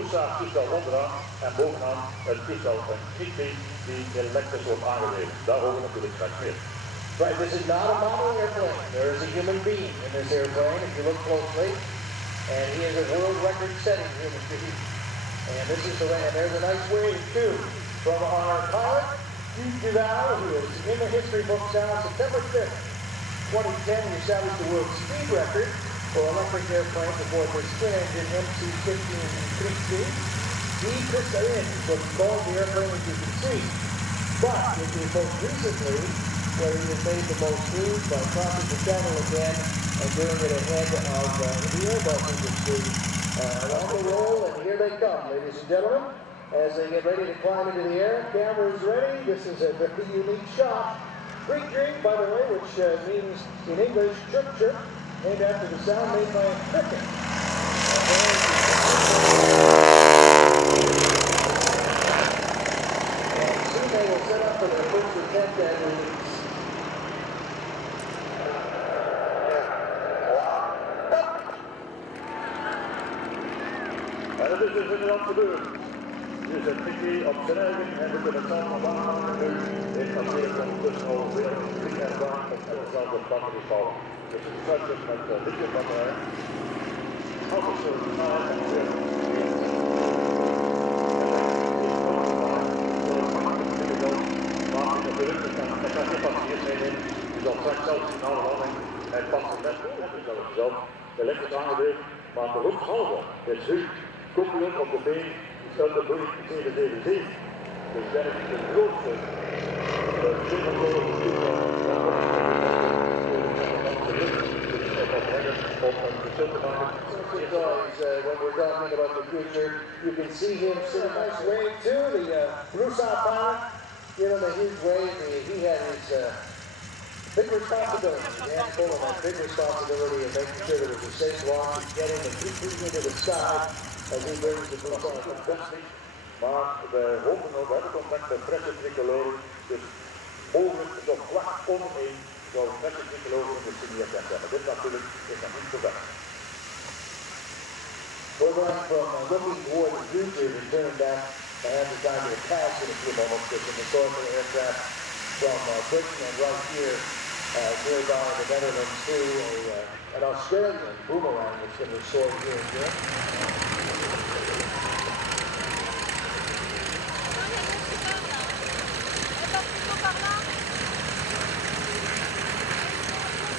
Broussard toestel onderaan en bovenaan een toestel van Cri-Cri die elektrisch wordt aangedreven. Daarover natuurlijk straks meer. Right, this is not a model airplane. There is a human being in this airplane, if you look closely. And he is a world record setting human being. And this is the way, and there's a nice wave too from our pilot, Cri-Cri, who is in the history books now. September 5th, 2010, he established the world speed record for electric airplanes aboard this twin-engine MH-1521 Broussard. He took that in, was called the airplane, as you can see. But it is most recently where he has made the most news by crossing the channel again and doing it ahead of the Airbus industry. On the roll, and here they come, ladies and gentlemen, as they get ready to climb into the air. Camera is ready. This is a very unique shot. Cri-Cri, by the way, which means in English chirp chirp, named after the sound made by a cricket. And soon they will set up for their first attempt at release. En dat is dus inderdaad gebeurd. Nu zit Cri-Cri op zijn eigen en we kunnen het samen waarmaken nu. Dit passeert ondertussen ongeveer 3 en baan met hetzelfde batterie vallen. Dus het sluit met lithium batterij. Als het zo snelheid ongeveer 4. Maar natuurlijk, er kan geen passagiers mee in. Je zal straks zelf zien alle landing. Het past het best wel, het is zelf elektrisch aangedreven. Maar beroepshalve, dus nu komt u ook op de been uit de Boeing 777. Dus dat is de grootste singelmodige toestel om een verschil te maken. When we're talking about the future, you can see him sitting a nice wave too. The Broussard pilot, give him a huge wave. He had his big responsibility. He had full of that big responsibility of making sure there was a safe launch and getting the Cri-Cri into the sky as he brings the Broussard. Maar we hopen nog, we hebben contact met presse tricolore, dus mogelijk nog vlak omheen zou presse tricolore in de signeertent zijn. Maar dit natuurlijk is nog niet verwerkt. We're going from looking toward the future to turning back and have the time to pass in a few moments with the historical aircraft from Britain and right here nearby the Netherlands to an Australian boomerang that's been restored here in Europe.